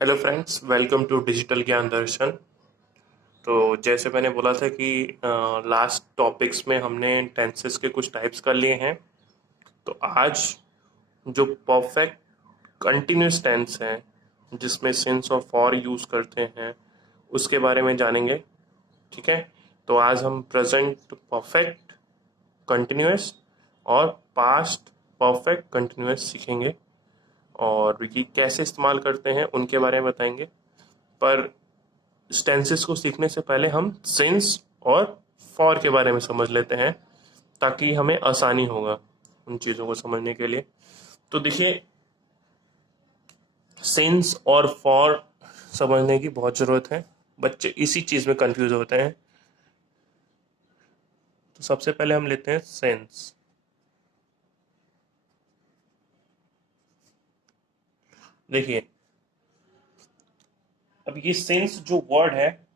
Hello friends, welcome to digital Gyan Darshan. तो जैसे मैंने बोला था कि लास्ट टॉपिक्स में हमने टेंसेस के कुछ टाइप्स कर लिए हैं। तो आज जो परफेक्ट कंटिन्यूस टेंस है जिसमें सिंस और फॉर यूज़ करते हैं उसके बारे में जानेंगे। ठीक है। तो आज हम प्रेजेंट परफेक्ट कंटिन्यूस और पास्ट परफेक्ट कंटिन्यूस सीखेंगे और ये कैसे इस्तेमाल करते हैं उनके बारे में बताएंगे। पर स्टेंसेस को सीखने से पहले हम सिंस और फॉर के बारे में समझ लेते हैं ताकि हमें आसानी होगा उन चीज़ों को समझने के लिए। तो देखिए, सिंस और फॉर समझने की बहुत ज़रूरत है। बच्चे इसी चीज़ में कंफ्यूज होते हैं। तो सबसे पहले हम लेते हैं सिंस। देखिए, अब ये सिंस जो वर्ड है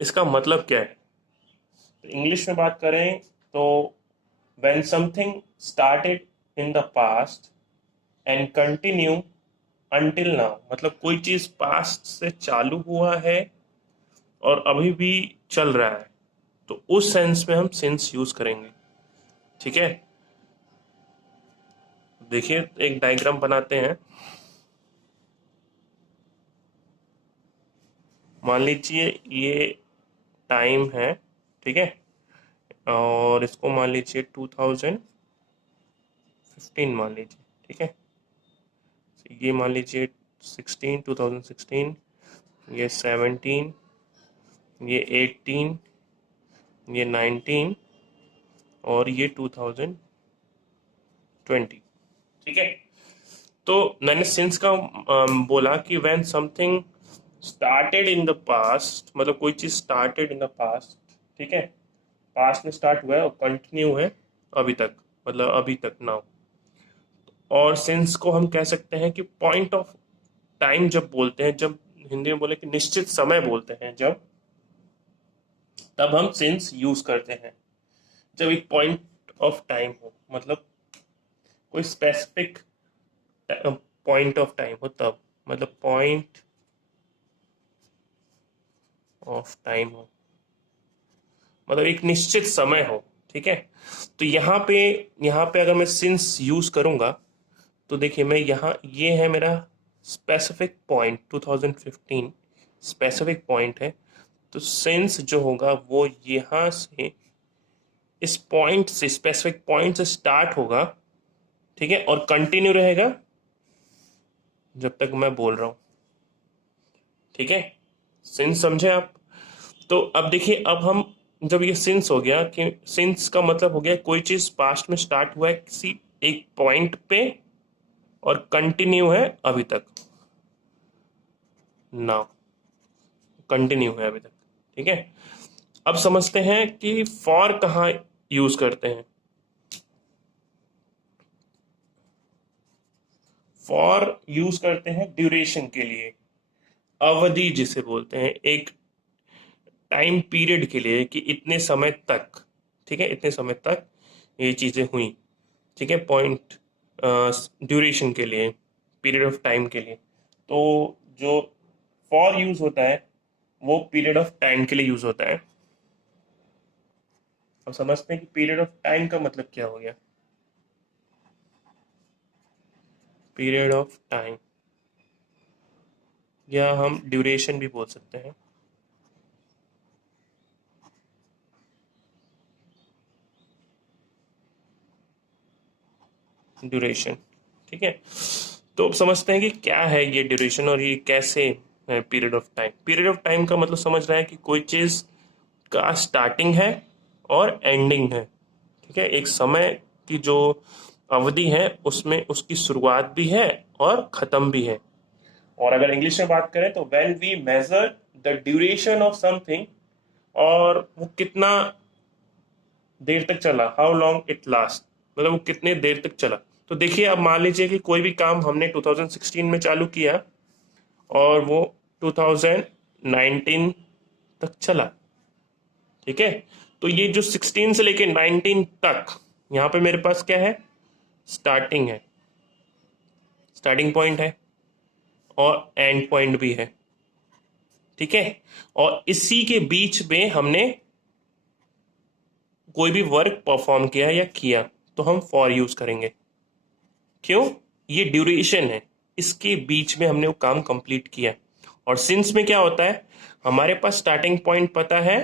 इसका मतलब क्या है। तो इंग्लिश में बात करें तो when something started in the past and continue until now, मतलब कोई चीज पास्ट से चालू हुआ है और अभी भी चल रहा है, तो उस सेंस में हम सिंस यूज करेंगे। ठीक है। देखिए, एक डायग्राम बनाते हैं। मान लीजिए ये टाइम है। ठीक है। और इसको मान लीजिए 2015 मान लीजिए। ठीक है। ये मान लीजिए 2016, ये 17, ये 18, ये 19 और ये 2020। ठीक है। तो मैंने सिंस का बोला कि when something started in the past, मतलब कोई चीज स्टार्टेड इन द पास्ट। ठीक है। पास्ट में स्टार्ट हुआ है और कंटिन्यू है अभी तक, मतलब अभी तक नाउ। और सिंस को हम कह सकते हैं कि पॉइंट ऑफ टाइम जब बोलते हैं, जब हिंदी में बोले कि निश्चित समय बोलते हैं जब, तब हम सिंस यूज करते हैं। जब एक पॉइंट ऑफ टाइम हो, मतलब कोई स्पेसिफिक पॉइंट ऑफ टाइम हो तब, मतलब पॉइंट ऑफ टाइम हो, मतलब एक निश्चित समय हो। ठीक है। तो यहाँ पे अगर मैं सिंस यूज करूंगा तो देखिए, मैं यहाँ ये है मेरा स्पेसिफिक पॉइंट 2015, स्पेसिफिक पॉइंट है। तो सिंस जो होगा वो यहाँ से, इस पॉइंट से, स्पेसिफिक पॉइंट से स्टार्ट होगा। ठीक है। और कंटिन्यू रहेगा जब तक मैं बोल रहा हूँ। ठीक है। सिंस समझे आप। तो अब देखिए, अब हम जब ये सिंस हो गया, कि सिंस का मतलब हो गया कोई चीज पास्ट में स्टार्ट हुआ है किसी एक पॉइंट पे और कंटिन्यू है अभी तक, ना कंटिन्यू है अभी तक। ठीक है। अब समझते हैं कि फॉर कहाँ यूज करते हैं। फॉर यूज करते हैं ड्यूरेशन के लिए, अवधि जिसे बोलते हैं, एक टाइम पीरियड के लिए कि इतने समय तक। ठीक है। इतने समय तक ये चीजें हुई। ठीक है। पॉइंट ड्यूरेशन के लिए, पीरियड ऑफ टाइम के लिए। तो जो फॉर यूज होता है वो पीरियड ऑफ टाइम के लिए यूज होता है। अब समझते हैं कि पीरियड ऑफ टाइम का मतलब क्या हो गया। पीरियड ऑफ टाइम, या हम ड्यूरेशन भी बोल सकते हैं। ड्यूरेशन। ठीक है। तो अब समझते हैं कि क्या है ये ड्यूरेशन और ये कैसे है period of time. Period of time का मतलब समझ रहा है कि कोई चीज का स्टार्टिंग है और एंडिंग है। ठीक है। एक समय की जो अवधि है उसमें उसकी शुरुआत भी है और खत्म भी है। और अगर इंग्लिश में बात करें तो when we measure the duration of something, और वो कितना देर तक चला, हाउ लॉन्ग इट लास्ट, मतलब वो कितने देर तक चला। तो देखिए, अब मान लीजिए कि कोई भी काम हमने 2016 में चालू किया और वो 2019 तक चला। ठीक है। तो ये जो 16 से लेके 19 तक, यहाँ पे मेरे पास क्या है, स्टार्टिंग है, स्टार्टिंग पॉइंट है। और एंड पॉइंट भी है, ठीक है। और इसी के बीच में हमने कोई भी वर्क परफॉर्म किया या किया तो हम फॉर यूज करेंगे। क्यों? ये ड्यूरेशन है, इसके बीच में हमने वो काम कंप्लीट किया। और सिंस में क्या होता है, हमारे पास स्टार्टिंग पॉइंट पता है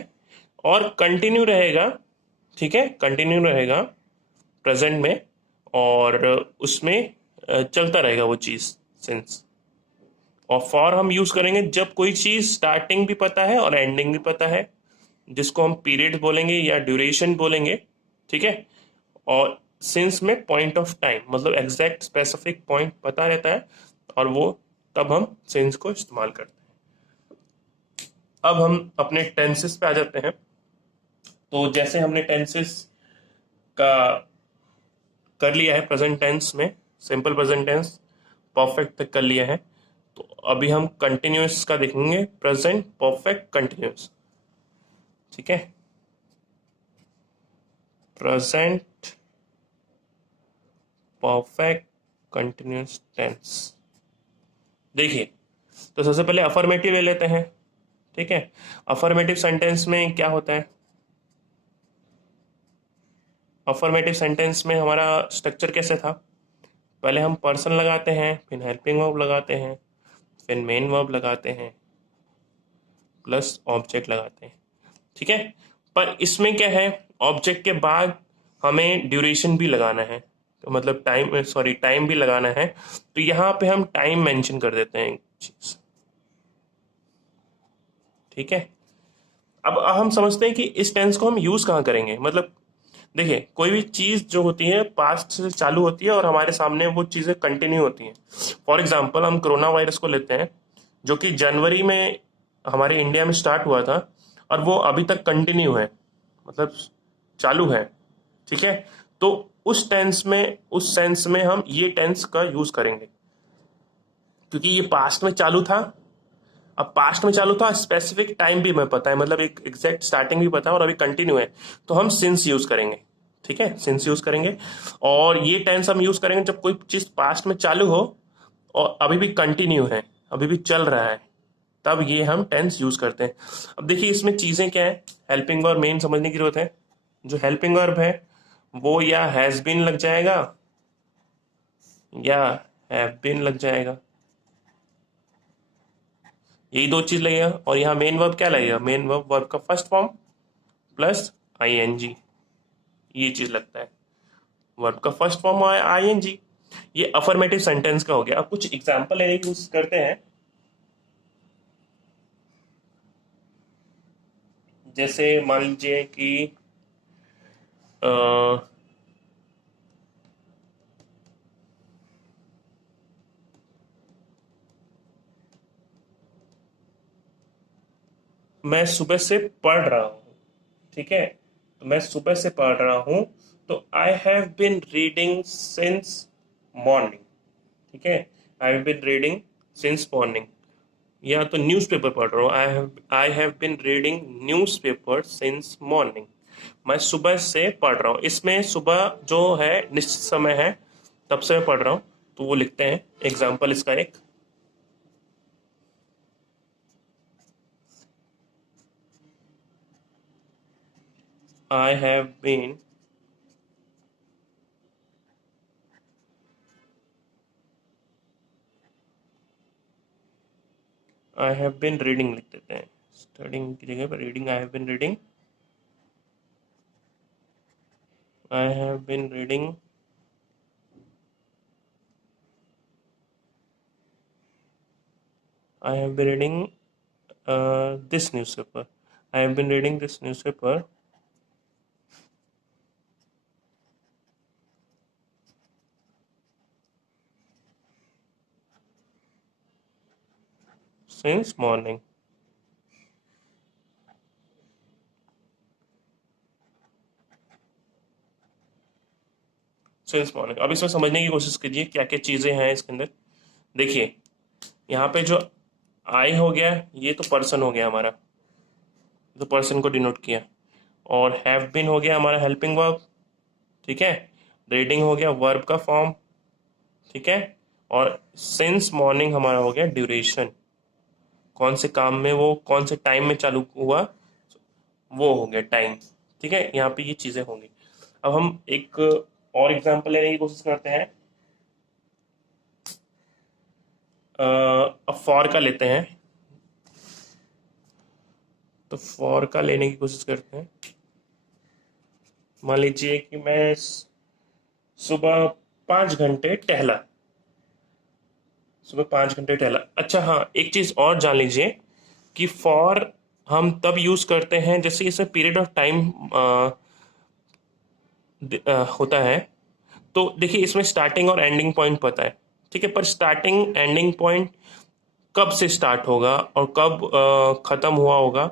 और कंटिन्यू रहेगा, ठीक है, कंटिन्यू रहेगा प्रेजेंट में, और उसमें चलता रहेगा वो चीज सिंस। और फॉर हम यूज करेंगे जब कोई चीज स्टार्टिंग भी पता है और एंडिंग भी पता है, जिसको हम पीरियड बोलेंगे या ड्यूरेशन बोलेंगे, ठीक है। और सिंस में पॉइंट ऑफ टाइम मतलब एग्जैक्ट स्पेसिफिक पॉइंट पता रहता है, और वो तब हम सिंस को इस्तेमाल करते हैं। अब हम अपने टेंसेस पे आ जाते हैं। तो जैसे हमने टेंसेस का कर लिया है प्रेजेंट टेंस में, सिंपल प्रेजेंट टेंस परफेक्ट तक कर लिया है, तो अभी हम कंटिन्यूस का देखेंगे, प्रेजेंट परफेक्ट कंटिन्यूस, ठीक है। Present perfect continuous tense. देखिए, तो सबसे पहले अफर्मेटिव ले लेते हैं, ठीक है। अफर्मेटिव सेंटेंस में क्या होता है, अफर्मेटिव सेंटेंस में हमारा स्ट्रक्चर कैसे था, पहले हम पर्सन लगाते हैं, फिर हेल्पिंग वर्ब लगाते हैं, फिर मेन वर्ब लगाते हैं, प्लस ऑब्जेक्ट लगाते हैं, ठीक है। पर इसमें क्या है, ऑब्जेक्ट के बाद हमें ड्यूरेशन भी लगाना है, तो मतलब टाइम, सॉरी टाइम भी लगाना है। तो यहाँ पे हम टाइम मेंशन कर देते हैं एक चीज, ठीक है। अब हम समझते हैं कि इस टेंस को हम यूज कहाँ करेंगे। मतलब देखिए, कोई भी चीज जो होती है पास्ट से चालू होती है और हमारे सामने वो चीजें कंटिन्यू होती हैं। फॉर एग्जाम्पल हम कोरोना वायरस को लेते हैं, जो कि जनवरी में हमारे इंडिया में स्टार्ट हुआ था और वो अभी तक कंटिन्यू है, मतलब चालू है, ठीक है। तो उस टेंस में, उस सेंस में हम ये टेंस का यूज करेंगे, क्योंकि ये पास्ट में चालू था। अब पास्ट में चालू था, स्पेसिफिक टाइम भी हमें पता है, मतलब एक एग्जैक्ट स्टार्टिंग भी पता है और अभी कंटिन्यू है, तो हम सिंस यूज करेंगे, ठीक है, सिंस यूज करेंगे। और ये टेंस हम यूज करेंगे जब कोई चीज पास्ट में चालू हो और अभी भी कंटिन्यू है, अभी भी चल रहा है, तब ये हम टेंस यूज करते हैं। अब देखिए इसमें चीजें क्या है, हेल्पिंग वर्ब मेन समझने की जरूरत है। जो हेल्पिंग वर्ब है वो या हैज बीन लग जाएगा या हैव बीन लग जाएगा, यही दो चीज लगेगा। और यहाँ मेन वर्ब क्या लगेगा, मेन वर्ब वर्ब का फर्स्ट फॉर्म प्लस आईएनजी, ये चीज लगता है, वर्ब का फर्स्ट फॉर्म आईएनजी। ये अफर्मेटिव सेंटेंस का हो गया। अब कुछ एग्जांपल यूज करते हैं, जैसे मान लीजिए कि अ, मैं सुबह से पढ़ रहा हूँ, ठीक है, तो मैं सुबह से पढ़ रहा हूँ, तो I have been reading since morning, ठीक है, I have been reading since morning. या तो न्यूज़पेपर पढ़ रहा हूँ, I have been reading newspaper since morning. मैं सुबह से पढ़ रहा हूँ, इसमें सुबह जो है निश्चित समय है, तब से मैं पढ़ रहा हूँ, तो वो लिखते हैं एग्जाम्पल इसका एक, I have been I have been reading लिख देते हैं, स्टडिंग की जगह पर reading, I have been reading, I have been reading I have been reading this newspaper. I have been reading this newspaper since morning. Since morning. अब इसमें समझने की कोशिश कीजिए क्या क्या चीज़ें हैं इसके अंदर। देखिए, यहाँ पे जो आई हो गया, ये तो पर्सन हो गया हमारा, तो पर्सन को डिनोट किया। और हैव बीन हो गया हमारा हेल्पिंग वर्ब, ठीक है। रीडिंग हो गया वर्ब का फॉर्म, ठीक है। और सिंस मॉर्निंग हमारा हो गया ड्यूरेशन, कौन से काम में वो कौन से टाइम में चालू हुआ, वो हो गया टाइम। ठीक है, यहाँ पे ये चीजें होंगी। अब हम एक और एग्जांपल लेने की कोशिश करते हैं। अब फॉर का लेते हैं, तो फॉर का लेने की कोशिश करते हैं। मान लीजिए कि मैं सुबह 5 घंटे टहला, सुबह 5 घंटे टहला। अच्छा हाँ, एक चीज और जान लीजिए कि फॉर हम तब यूज करते हैं जैसे इसमें पीरियड ऑफ टाइम होता है। तो देखिए इसमें स्टार्टिंग और एंडिंग पॉइंट पता है, ठीक है, पर स्टार्टिंग एंडिंग पॉइंट कब से स्टार्ट होगा और कब खत्म हुआ होगा,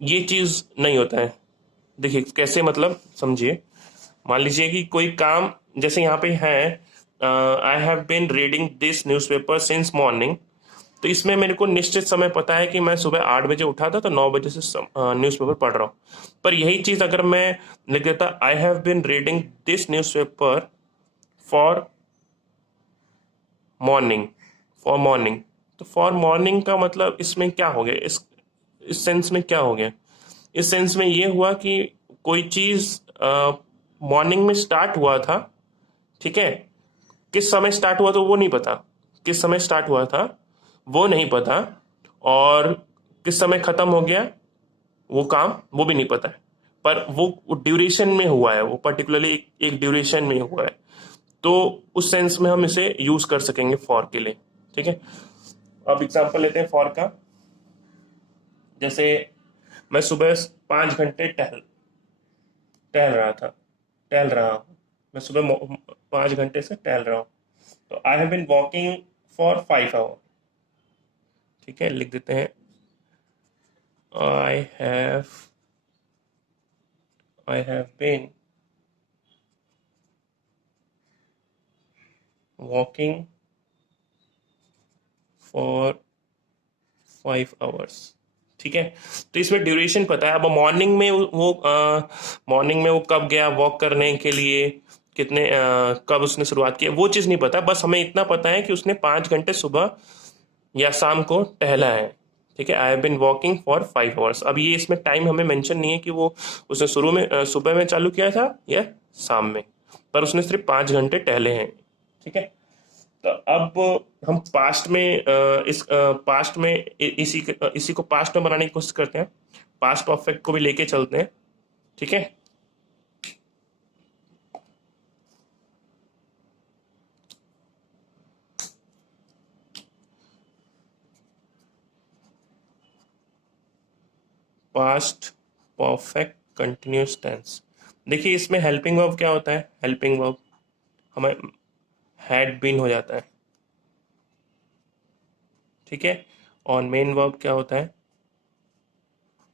ये चीज नहीं होता है। देखिए कैसे, मतलब समझिए। मान लीजिए कि कोई काम, जैसे यहाँ पे है, I have been reading this newspaper since morning. तो इसमें मेरे को निश्चित समय पता है कि मैं सुबह 8 बजे उठा था, तो 9 बजे से न्यूज़पेपर पढ़ रहा हूँ। पर यही चीज अगर मैं लिख देता I have been reading this newspaper for morning, for morning, तो फॉर मॉर्निंग का मतलब इसमें क्या हो गया, इस सेंस में क्या हो गया, इस सेंस में ये हुआ कि कोई चीज मॉर्निंग में स्टार्ट हुआ था, ठीक है, किस समय स्टार्ट हुआ तो वो नहीं पता, किस समय स्टार्ट हुआ था वो नहीं पता, और किस समय खत्म हो गया वो काम वो भी नहीं पता है। पर वो ड्यूरेशन में हुआ है, वो पर्टिकुलरली एक ड्यूरेशन में हुआ है। तो उस सेंस में हम इसे यूज कर सकेंगे फॉर के लिए। ठीक है, अब एग्जांपल लेते हैं फॉर का। जैसे मैं सुबह 5 घंटे टहल रहा था, टहल रहा हूँ, मैं सुबह 5 घंटे से टहल रहा हूँ। तो I have been walking for 5 hour. ठीक है, लिख देते हैं I have I have been walking for 5 hours. ठीक है, तो इसमें ड्यूरेशन पता है। अब मॉर्निंग में वो मॉर्निंग में वो कब गया वॉक करने के लिए, कितने कब उसने शुरुआत की, वो चीज़ नहीं पता। बस हमें इतना पता है कि उसने 5 घंटे सुबह या शाम को टहला है। ठीक है, I have been walking for 5 hours. अब ये इसमें टाइम हमें मेंशन नहीं है कि वो उसने शुरू में सुबह में चालू किया था या शाम में, पर उसने सिर्फ 5 घंटे टहले हैं। ठीक है, तो अब हम पास्ट में इस पास्ट में इसी को पास्ट में बनाने की कोशिश करते हैं। पास्ट परफेक्ट को भी लेके चलते हैं। ठीक है, पास्ट परफेक्ट कंटिन्यूस टेंस। देखिए इसमें हेल्पिंग वर्ब क्या होता है, हेल्पिंग वर्ब हमें हैड बीन हो जाता है। ठीक है, और मेन वर्ब क्या होता है,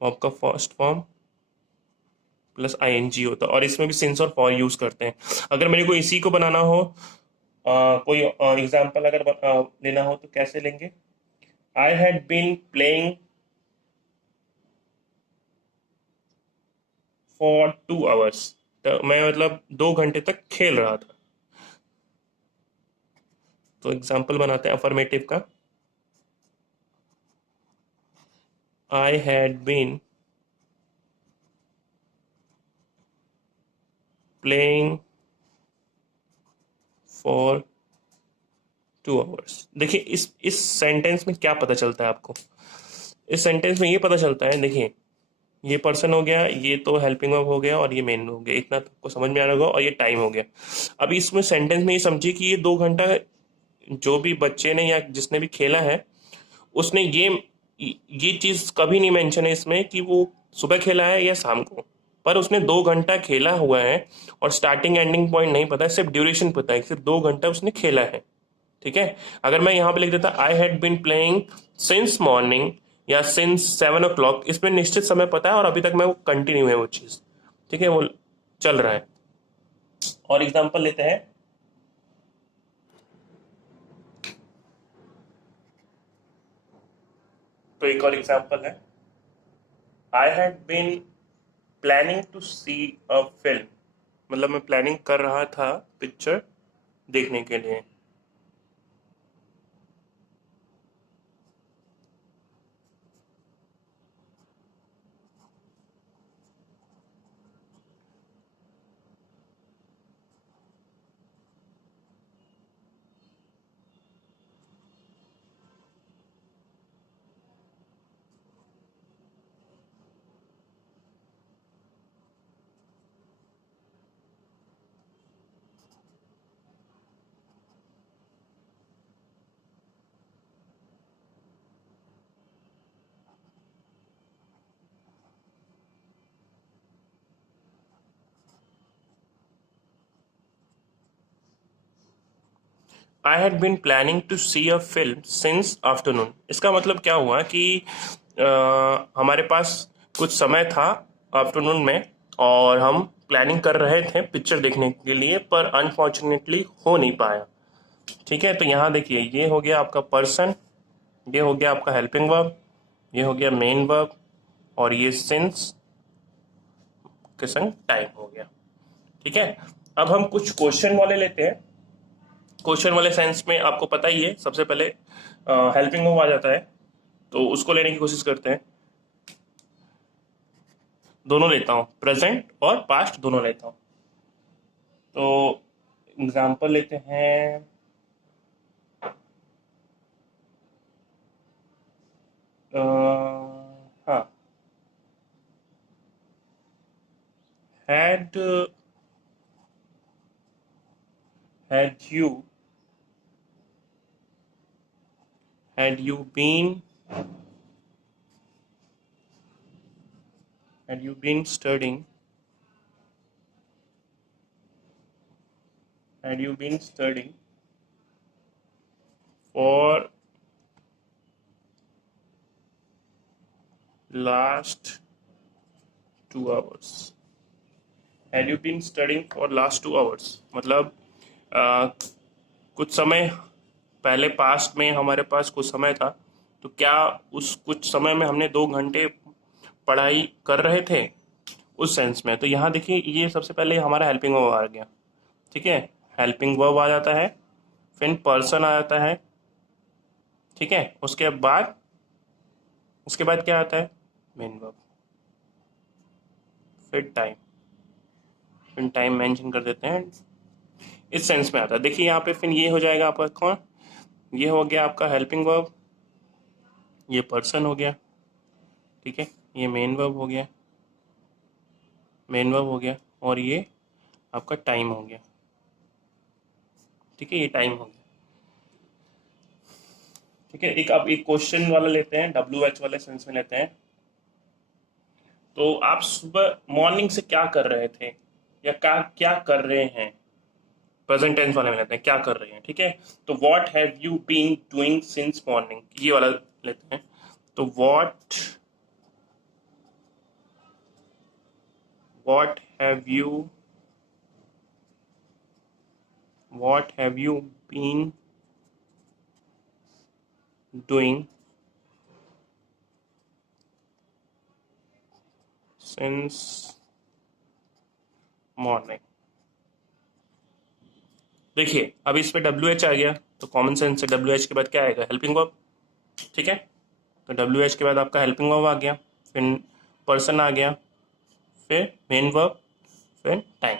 वर्ब का फर्स्ट फॉर्म प्लस आईएनजी होता है, और इसमें भी सिंस और फॉर यूज करते हैं। अगर मेरे को इसी को बनाना हो, कोई एग्जांपल अगर लेना हो तो कैसे लेंगे, I had been playing for 2 hours. तो मैं मतलब 2 घंटे तक खेल रहा था। तो एग्जांपल बनाते हैं अफर्मेटिव का, I had been playing for 2 hours. देखिए इस सेंटेंस में क्या पता चलता है आपको, इस सेंटेंस में ये पता चलता है, देखिए ये पर्सन हो गया, ये तो हेल्पिंग वर्ब हो गया, और ये मेन हो गया, इतना तो आपको समझ में आ रहा होगा, और ये टाइम हो गया। अब इसमें सेंटेंस में ये समझिए कि ये 2 घंटा जो भी बच्चे ने या जिसने भी खेला है, उसने ये चीज कभी नहीं मेंशन है इसमें कि वो सुबह खेला है या शाम को, पर उसने 2 घंटा खेला हुआ है, और स्टार्टिंग एंडिंग पॉइंट नहीं पता है, सिर्फ ड्यूरेशन पता है, सिर्फ 2 घंटा उसने खेला है। ठीक है, अगर मैं यहाँ पे लिख देता I had been playing since morning या सिंस 7 o'clock, इसमें निश्चित समय पता है और अभी तक मैं वो कंटिन्यू है वो चीज। ठीक है, वो चल रहा है। और एग्जांपल लेते हैं, तो एक और एग्जांपल है, I had been planning to see a film. मतलब मैं प्लानिंग कर रहा था पिक्चर देखने के लिए। I had been planning to see a film since afternoon. इसका मतलब क्या हुआ कि हमारे पास कुछ समय था आफ्टरनून में, और हम प्लानिंग कर रहे थे पिक्चर देखने के लिए, पर अनफॉर्चुनेटली हो नहीं पाया। ठीक है, तो यहाँ देखिए, ये हो गया आपका पर्सन, ये हो गया आपका हेल्पिंग वर्ब, ये हो गया मेन वर्ब, और ये सिंस के संग टाइम हो गया। ठीक है, अब हम कुछ क्वेश्चन वाले लेते हैं। क्वेश्चन वाले सेंस में आपको पता ही है, सबसे पहले हेल्पिंग वर्ब आ जाता है, तो उसको लेने की कोशिश करते हैं। दोनों लेता हूँ, प्रेजेंट और पास्ट दोनों लेता हूँ। तो एग्जाम्पल लेते हैं। हाँ, had had you been had you been studying had you been studying for last 2 hours? Had you been studying for last 2 hours मतलब अ, कुछ समय पहले पास्ट में हमारे पास कुछ समय था, तो क्या उस कुछ समय में हमने 2 घंटे पढ़ाई कर रहे थे, उस सेंस में। तो यहाँ देखिए, ये सबसे पहले हमारा हेल्पिंग वर्ब आ गया। ठीक है, हेल्पिंग वर्ब आ जाता है, फिर पर्सन आ जाता है। ठीक है, उसके बाद क्या आता है, मेन वर्ब, फिर टाइम मेंशन कर देते हैं, इस सेंस में आता है। देखिए यहाँ पे फिर ये हो जाएगा आपका कौन, ये हो गया आपका हेल्पिंग वर्ब, ये पर्सन हो गया। ठीक है, ये मेन वर्ब हो गया, और ये आपका टाइम हो गया। ठीक है, ये टाइम हो गया। ठीक है, एक क्वेश्चन वाला लेते हैं, WH वाले सेंस में लेते हैं। तो आप सुबह मॉर्निंग से क्या कर रहे थे, या क्या क्या कर रहे हैं, प्रेजेंट टेंस वाले में लेते हैं, क्या कर रहे हैं। ठीक है, तो what have you been doing since morning, ये वाला लेते हैं। तो what have you been doing since morning. देखिए, अब इस पे WH आ गया, तो कॉमन सेंस से WH के बाद क्या आएगा, हेल्पिंग वर्ब। ठीक है, तो WH के बाद आपका हेल्पिंग वर्ब आ गया, फिर पर्सन आ गया, फिर मेन वर्ब, फिर टाइम।